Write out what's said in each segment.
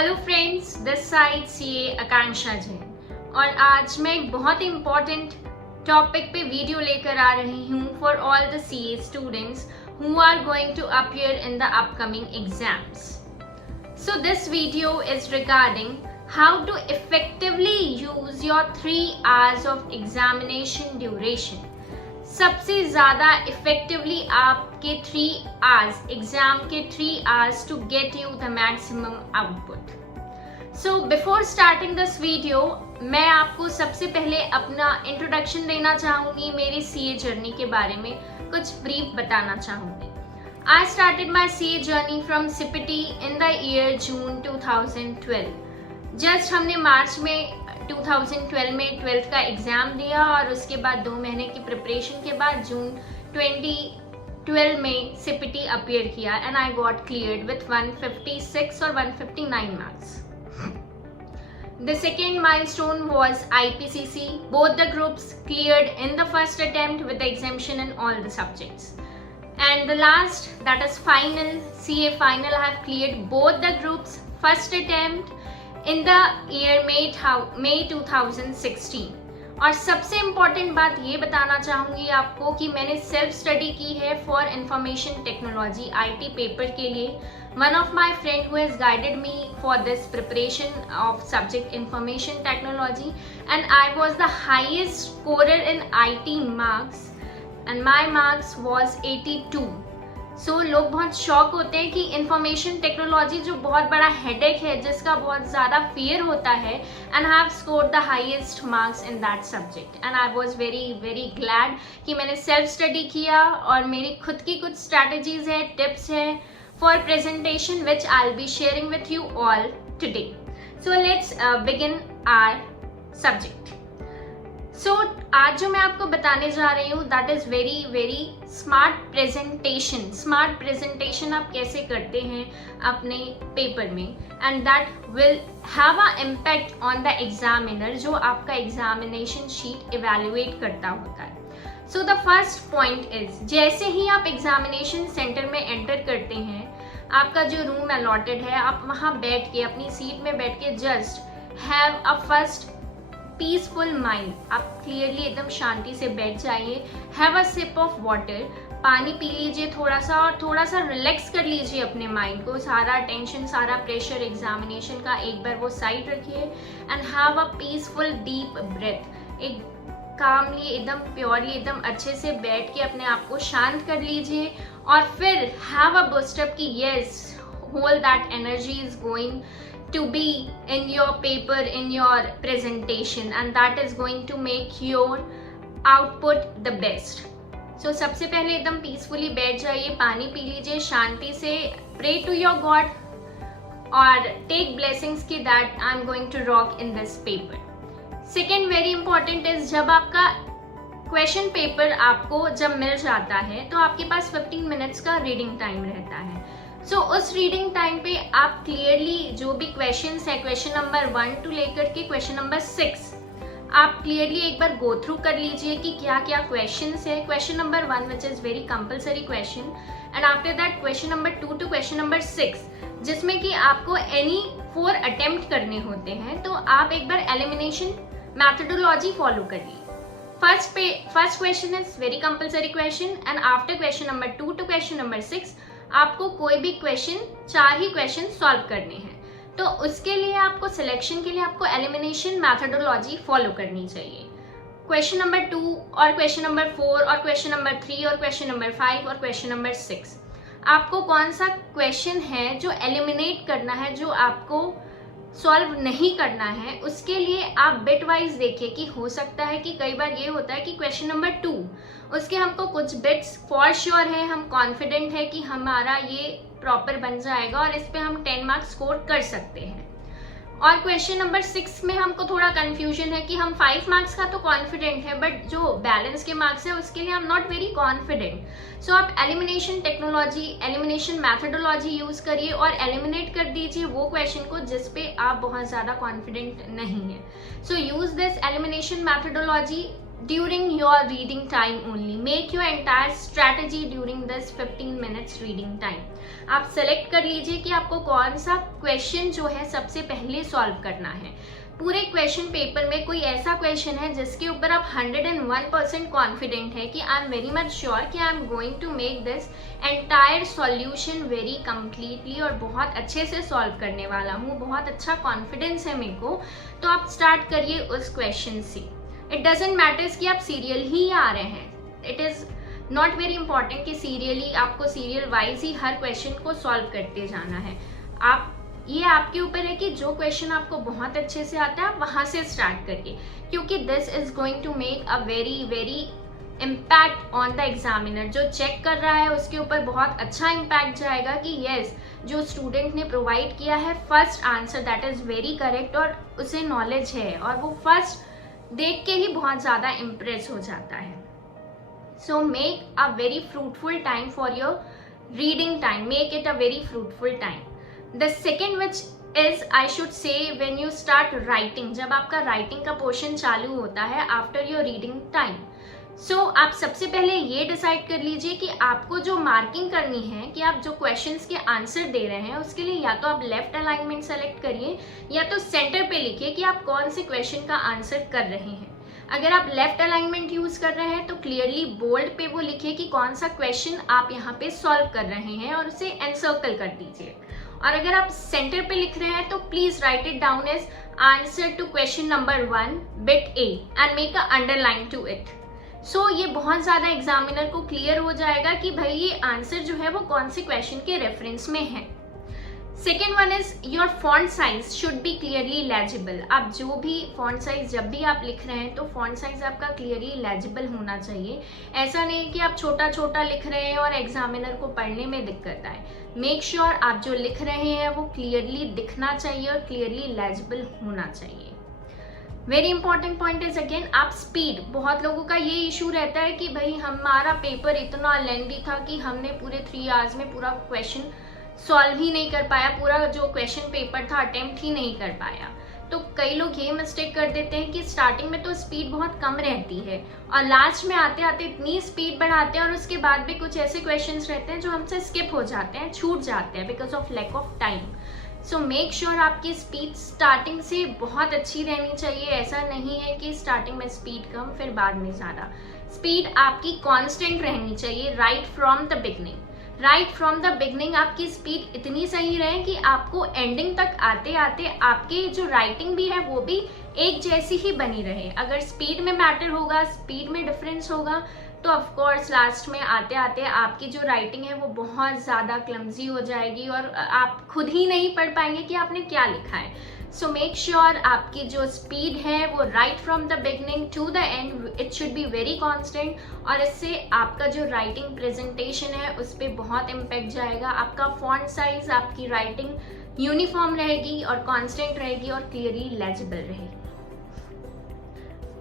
Hello friends, this side CA Akanksha Jain और आज मैं एक बहुत ही इम्पोर्टेंट टॉपिक पे वीडियो लेकर आ रही हूँ for all the CA students who are going to appear in the upcoming exams. So this video is regarding how to effectively use your 3 hours of examination duration. सबसे ज़्यादा effectively आपके 3 hours, exam के 3 hours to get you the maximum output. So before starting this video, मैं आपको सबसे पहले अपना introduction देना चाहूँगी, मेरी सीए जर्नी के बारे में कुछ ब्रीफ बताना चाहूँगी. I started my CA journey from CPT in the year June 2012. Just हमने मार्च में 2012 में 12th का एग्ज़ाम दिया और उसके बाद 2 महीने की प्रिपरेशन के बाद जून 2012 में CPT अपीयर किया and I got cleared with 156 और 159 marks. The second milestone was IPCC. Both the groups cleared in the first attempt with the exemption in all the subjects. And the last, that is final, CA final, I have cleared both the groups first attempt in the year May 2016. और सबसे important बात ये बताना चाहूँगी आपको कि मैंने self study की है for information technology IT paper के लिए. One of my friend who has guided me for this preparation of subject information technology, and I was the highest scorer in IT marks and my marks was 82. So लोग बहुत shock होते हैं कि information technology जो बहुत बड़ा headache है, जिसका बहुत ज़्यादा फियर होता है, and have scored the highest marks in that subject. And I was very glad कि मैंने सेल्फ स्टडी किया और मेरी खुद की कुछ स्ट्रैटेजीज है, टिप्स है for presentation which I'll be sharing with you all today. So let's begin our subject. So आज जो मैं आपको बताने जा रही हूँ that is very smart presentation. Smart presentation आप कैसे करते हैं अपने पेपर में and that will have a impact on the examiner जो आपका examination sheet evaluate करता होता है. So the first point is, जैसे ही आप एग्जामिनेशन सेंटर में एंटर करते हैं, आपका जो रूम अलॉटेड है, आप वहाँ बैठ के अपनी सीट में बैठ के just have a first peaceful mind. आप क्लियरली एकदम शांति से बैठ जाइए. Have a sip of water, पानी पी लीजिए थोड़ा सा और थोड़ा सा रिलैक्स कर लीजिए अपने माइंड को. सारा टेंशन, सारा प्रेशर एग्जामिनेशन का एक बार वो साइड रखिए and have a peaceful deep breath. एक कामली, एकदम प्योरली, एकदम अच्छे से बैठ के अपने आप को शांत कर लीजिए और फिर हैव अ बूस्टअप कि yes, whole that energy is going to be in your paper, in your presentation, and that is going to make your output the best. So सबसे पहले एकदम पीसफुली बैठ जाइए, पानी पी लीजिए शांति से, प्रे टू योर गॉड और टेक ब्लेसिंग्स की that I am going to rock in this paper. Second very important is, जब आपका क्वेश्चन पेपर आपको जब मिल जाता है तो आपके पास 15 मिनट्स का रीडिंग टाइम रहता है. सो उस रीडिंग टाइम पे आप क्लियरली जो भी क्वेश्चंस है, क्वेश्चन नंबर 1 टू लेकर के क्वेश्चन नंबर 6, आप क्लियरली एक बार गो थ्रू कर लीजिए कि क्या क्या क्वेश्चंस है. Question number 1 which is very compulsory question, and after that question number 2 to question number 6, जिसमें कि आपको एनी 4 अटेम्प्ट करने होते हैं. तो आप एक बार एलिमिनेशन methodology follow करिए. First question is very compulsory question and after question number 2 to question number 6 आपको कोई भी क्वेश्चन, 4 ही क्वेश्चन सॉल्व करने हैं. तो उसके लिए आपको सिलेक्शन के लिए आपको एलिमिनेशन मैथडोलॉजी फॉलो करनी चाहिए. क्वेश्चन नंबर 2 और क्वेश्चन नंबर 4 और क्वेश्चन नंबर 3 और क्वेश्चन नंबर 5 और क्वेश्चन नंबर 6, आपको कौन सा क्वेश्चन है जो एलिमिनेट करना है, जो आपको सॉल्व नहीं करना है, उसके लिए आप बिट वाइज देखिए कि हो सकता है कि कई बार ये होता है कि क्वेश्चन नंबर 2 उसके हमको कुछ बिट्स फॉर श्योर है, हम कॉन्फिडेंट है कि हमारा ये प्रॉपर बन जाएगा और इस पे हम 10 मार्क्स स्कोर कर सकते हैं. और क्वेश्चन नंबर 6 में हमको थोड़ा कंफ्यूजन है कि हम 5 मार्क्स का तो कॉन्फिडेंट है बट जो बैलेंस के मार्क्स है उसके लिए I am not very confident. So आप elimination technology, elimination methodology use करिए और एलिमिनेट कर दीजिए वो क्वेश्चन को जिस पे आप बहुत ज़्यादा कॉन्फिडेंट नहीं है. So use this elimination methodology during your reading time only. Make your entire strategy during this 15 minutes reading time. आप सेलेक्ट कर लीजिए कि आपको कौन सा क्वेश्चन जो है सबसे पहले सॉल्व करना है। पूरे क्वेश्चन पेपर में कोई ऐसा क्वेश्चन है जिसके ऊपर आप 101% कॉन्फिडेंट है कि I am very much sure कि I am going to make this entire solution very completely और बहुत अच्छे से सॉल्व करने वाला हूँ, बहुत अच्छा कॉन्फिडेंस है मेरे को, तो आप स्टार्ट करिए उस क्वेश्चन से। इट डजेंट मैटर्स कि आप सीरियल ही आ रहे हैं, it is not very important कि सीरियली आपको सीरियल वाइज ही हर क्वेश्चन को सॉल्व करते जाना है। आप ये आपके ऊपर है कि जो क्वेश्चन आपको बहुत अच्छे से आता है आप वहाँ से स्टार्ट करिए, क्योंकि this is going to make a very very impact on the examiner. जो चेक कर रहा है उसके ऊपर बहुत अच्छा इम्पैक्ट जाएगा कि येस जो स्टूडेंट ने प्रोवाइड किया है first answer that is very correct और उसे नॉलेज है, और वो फर्स्ट देख के ही बहुत ज़्यादा इम्प्रेस हो जाता है। So make a very fruitful time for your reading time, make it a very fruitful time. The second which is I should say when you start writing, जब आपका राइटिंग का पोर्शन चालू होता है आफ्टर योर रीडिंग टाइम, सो आप सबसे पहले ये डिसाइड कर लीजिए कि आपको जो मार्किंग करनी है कि आप जो क्वेश्चंस के आंसर दे रहे हैं उसके लिए या तो आप लेफ्ट अलाइनमेंट सेलेक्ट करिए या तो सेंटर पे लिखिए कि आप कौन से क्वेश्चन का आंसर कर रहे हैं। अगर आप लेफ्ट अलाइनमेंट यूज कर रहे हैं तो क्लियरली बोल्ड पे वो लिखिए कि कौन सा क्वेश्चन आप यहाँ पे सॉल्व कर रहे हैं और उसे एनसर्कल कर दीजिए। और अगर आप सेंटर पे लिख रहे हैं तो please write it down as answer to question number 1 bit A and make a underline to it. So ये बहुत ज़्यादा एग्जामिनर को क्लियर हो जाएगा कि भाई ये आंसर जो है वो कौन से क्वेश्चन के रेफरेंस में है। Second one is your font size should be clearly legible. आप जो भी फॉन्ट साइज जब भी आप लिख रहे हैं तो फॉन्ट साइज आपका क्लियरली लेजिबल होना चाहिए। ऐसा नहीं कि आप छोटा छोटा लिख रहे हैं और एग्जामिनर को पढ़ने में दिक्कत आए। मेक श्योर आप जो लिख रहे हैं वो क्लियरली दिखना चाहिए और क्लियरली लेजिबल होना चाहिए। Very important point is again आप स्पीड। बहुत लोगों का ये इशू रहता है कि भाई हमारा पेपर इतना लेंदी था कि हमने पूरे 3 आवर्स में पूरा क्वेश्चन सॉल्व ही नहीं कर पाया, पूरा जो क्वेश्चन पेपर था अटेम्प्ट ही नहीं कर पाया। तो कई लोग ये मिस्टेक कर देते हैं कि स्टार्टिंग में तो स्पीड बहुत कम रहती है और लास्ट में आते आते इतनी स्पीड बढ़ाते हैं और उसके बाद भी कुछ ऐसे क्वेश्चंस रहते हैं जो हमसे स्किप हो जाते हैं, छूट जाते हैं because of lack of time. So make sure आपकी स्पीड स्टार्टिंग से बहुत अच्छी रहनी चाहिए। ऐसा नहीं है कि स्टार्टिंग में स्पीड कम फिर बाद में ज़्यादा। स्पीड आपकी कांस्टेंट रहनी चाहिए right from the beginning. Right from the beginning आपकी स्पीड इतनी सही रहे कि आपको एंडिंग तक आते आते आपके जो राइटिंग भी है वो भी एक जैसी ही बनी रहे। अगर स्पीड में मैटर होगा, स्पीड में डिफरेंस होगा तो ऑफ कोर्स लास्ट में आते आते आपकी जो राइटिंग है वो बहुत ज़्यादा क्लमजी हो जाएगी और आप खुद ही नहीं पढ़ पाएंगे कि आपने क्या लिखा है। सो मेक श्योर आपकी जो स्पीड है वो right from the beginning to the end it should be very constant, और इससे आपका जो राइटिंग प्रेजेंटेशन है उस पर बहुत इम्पैक्ट जाएगा। आपका फॉन्ट साइज, आपकी राइटिंग यूनिफॉर्म रहेगी और कांस्टेंट रहेगी और क्लियरली लेजिबल रहेगी।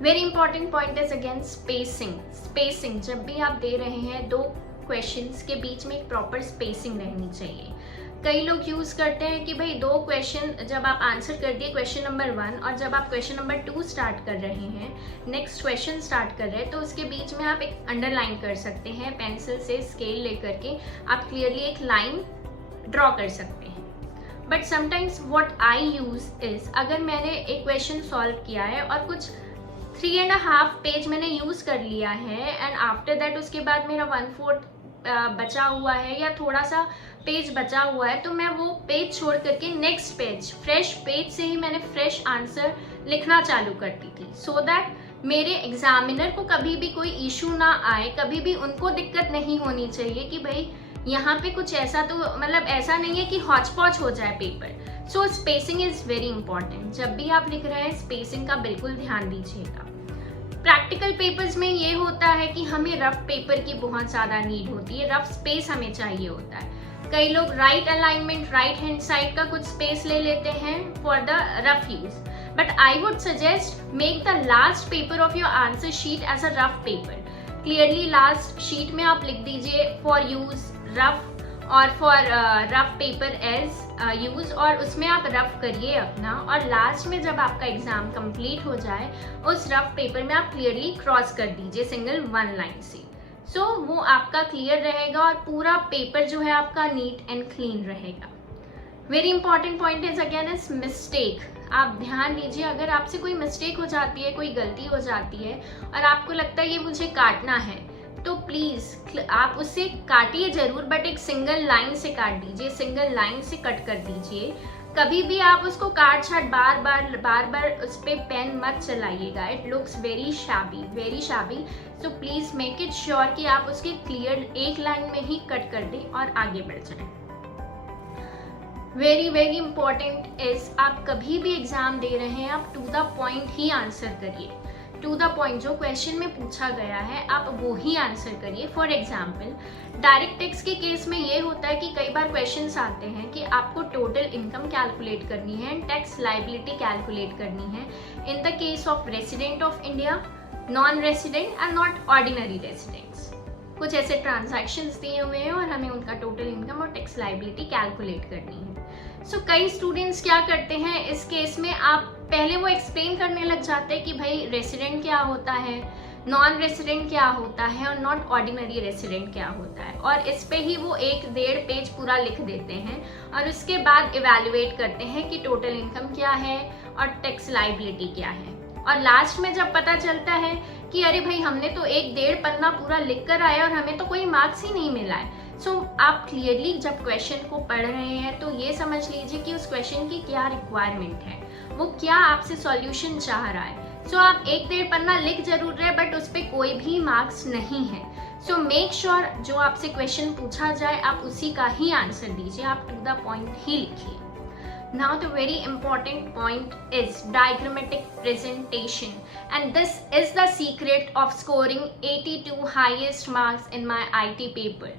Very important point is again spacing. Spacing जब भी आप दे रहे हैं 2 क्वेश्चंस के बीच में एक प्रॉपर स्पेसिंग रहनी चाहिए। कई लोग यूज करते हैं कि भाई 2 क्वेश्चन जब आप आंसर कर दिए क्वेश्चन नंबर 1 और जब आप क्वेश्चन नंबर 2 स्टार्ट कर रहे हैं, नेक्स्ट क्वेश्चन स्टार्ट कर रहे हैं, तो उसके बीच में आप एक अंडरलाइन कर सकते हैं पेंसिल से, स्केल लेकर के आप क्लियरली एक लाइन ड्रॉ कर सकते हैं। But sometimes what I use is, अगर मैंने एक क्वेश्चन सॉल्व किया है और कुछ 3.5 पेज मैंने यूज कर लिया है एंड आफ्टर दैट उसके बाद मेरा 1/4 बचा हुआ है या थोड़ा सा पेज बचा हुआ है, तो मैं वो पेज छोड़ करके नेक्स्ट पेज फ्रेश पेज से ही मैंने फ्रेश आंसर लिखना चालू करती थी, सो दैट मेरे एग्जामिनर को कभी भी कोई इशू ना आए, कभी भी उनको दिक्कत नहीं होनी चाहिए कि भाई यहाँ पे कुछ ऐसा तो मतलब ऐसा नहीं है कि हॉच पॉच हो जाए paper. So spacing is very important. जब भी आप लिख रहे हैं स्पेसिंग का बिल्कुल ध्यान दीजिएगा। प्रैक्टिकल पेपर्स में ये होता है कि हमें रफ पेपर की बहुत ज़्यादा नीड होती है, रफ स्पेस हमें चाहिए होता है। कई लोग right alignment, right hand side का कुछ स्पेस ले लेते हैं for the rough use, but I would suggest make the last paper of your answer sheet as a rough paper. Clearly last sheet में आप लिख दीजिए फॉर यूज रफ, और for rough paper as use, और उसमें आप rough करिए अपना, और लास्ट में जब आपका एग्जाम कंप्लीट हो जाए उस रफ पेपर में आप क्लियरली क्रॉस कर दीजिए सिंगल वन लाइन से। सो वो आपका क्लियर रहेगा और पूरा पेपर जो है आपका नीट एंड क्लीन रहेगा। Very important point is again is mistake. आप ध्यान दीजिए, अगर आपसे कोई मिस्टेक हो जाती है, कोई गलती हो जाती है और आपको लगता है ये मुझे काटना है, तो प्लीज आप उससे काटिए जरूर, बट एक सिंगल लाइन से काट दीजिए, सिंगल लाइन से कट कर दीजिए। कभी भी आप उसको काट छाट बार बार उस पर पेन मत चलाइएगा, it looks very shabby. So please make it sure कि आप उसके क्लियर एक लाइन में ही कट कर दें और आगे बढ़ जाएं। वेरी इंपॉर्टेंट इज, आप कभी भी एग्जाम दे रहे हैं आप टू द पॉइंट ही आंसर करिए, टू द पॉइंट जो क्वेश्चन में पूछा गया है आप वो ही आंसर करिए। फॉर एग्जाम्पल डायरेक्ट टैक्स के केस में ये होता है कि कई बार क्वेश्चंस आते हैं कि आपको टोटल इनकम कैलकुलेट करनी है एंड टैक्स लाइबिलिटी कैलकुलेट करनी है in the case of resident of India, non resident and not ordinary residents. कुछ ऐसे ट्रांजैक्शंस दिए हुए हैं और हमें उनका टोटल इनकम और टैक्स लाइबिलिटी कैलकुलेट करनी है। सो कई स्टूडेंट्स क्या करते हैं इस केस में, आप पहले वो एक्सप्लेन करने लग जाते हैं कि भाई रेसिडेंट क्या होता है, नॉन रेसिडेंट क्या होता है और नॉट ऑर्डिनरी रेसिडेंट क्या होता है, और इस पे ही वो 1-1.5 पेज पूरा लिख देते हैं और उसके बाद इवैल्यूएट करते हैं कि टोटल इनकम क्या है और टैक्स लाइबिलिटी क्या है। और लास्ट में जब पता चलता है कि अरे भाई हमने तो 1-1.5 पन्ना पूरा लिख कर आया और हमें तो कोई मार्क्स ही नहीं मिला है। सो आप क्लियरली जब क्वेश्चन को पढ़ रहे हैं तो ये समझ लीजिए कि उस क्वेश्चन की क्या रिक्वायरमेंट है, वो क्या आपसे सॉल्यूशन चाह रहा है। सो आप 1-1.5 पन्ना लिख जरूर रहे बट उस पर कोई भी मार्क्स नहीं है। सो मेक श्योर जो आपसे क्वेश्चन पूछा जाए आप उसी का ही आंसर दीजिए, आप टू द पॉइंट ही लिखिए। Now the very important point is diagrammatic presentation, and this is the secret of scoring 82 highest marks in my IT paper.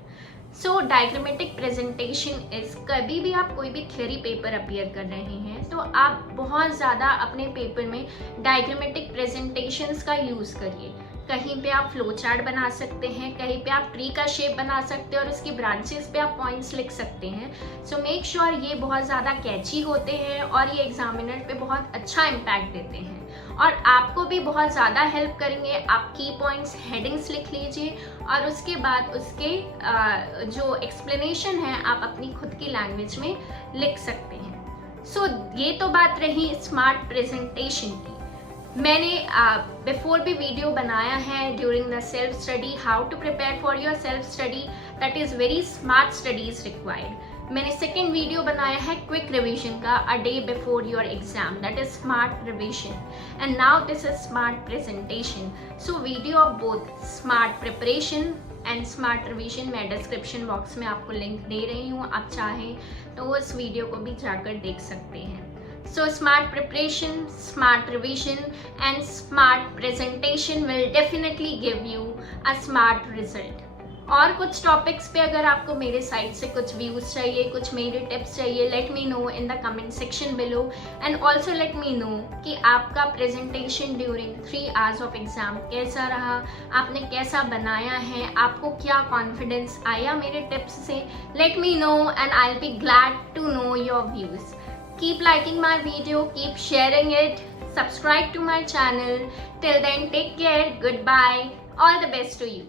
So diagrammatic presentation is, कभी भी आप कोई भी थ्योरी पेपर अपीयर कर रहे हैं तो आप बहुत ज़्यादा अपने पेपर में डायग्रामेटिक प्रेजेंटेशंस का यूज़ करिए। कहीं पे आप फ्लो चार्ट बना सकते हैं, कहीं पे आप ट्री का शेप बना सकते हैं और उसकी ब्रांचेस पे आप पॉइंट्स लिख सकते हैं। सो मेक श्योर ये बहुत ज़्यादा कैची होते हैं और ये एग्जामिनर पे बहुत अच्छा इम्पैक्ट देते हैं और आपको भी बहुत ज़्यादा हेल्प करेंगे। आप की पॉइंट्स हेडिंग्स लिख लीजिए और उसके बाद उसके जो एक्सप्लेनेशन है आप अपनी खुद की लैंग्वेज में लिख सकते हैं। सो ये तो बात रही स्मार्ट प्रेजेंटेशन की। मैंने बिफोर भी वीडियो बनाया है during the self study, how to prepare for your self study, that is very smart studies required. मैंने सेकेंड वीडियो बनाया है क्विक रिविजन का, a day before your exam, that is smart revision, and now this is smart presentation. So video of both smart preparation and smart revision मैं description box में आपको link दे रही हूँ, आप चाहें तो उस वीडियो को भी जाकर देख सकते हैं। So smart preparation, smart revision and smart presentation will definitely give you a smart result. और कुछ टॉपिक्स पे अगर आपको मेरे साइड से कुछ व्यूज चाहिए, कुछ मेरे टिप्स चाहिए, late me no in the comment section below, and also let me no कि आपका presentation during 3 hours of exam कैसा रहा, आपने कैसा बनाया है, आपको क्या कॉन्फिडेंस आया मेरे टिप्स से। Let me know and I will be glad to know your views. Keep liking my video, keep sharing it, subscribe to my channel. Till then, take care, goodbye, all the best to you.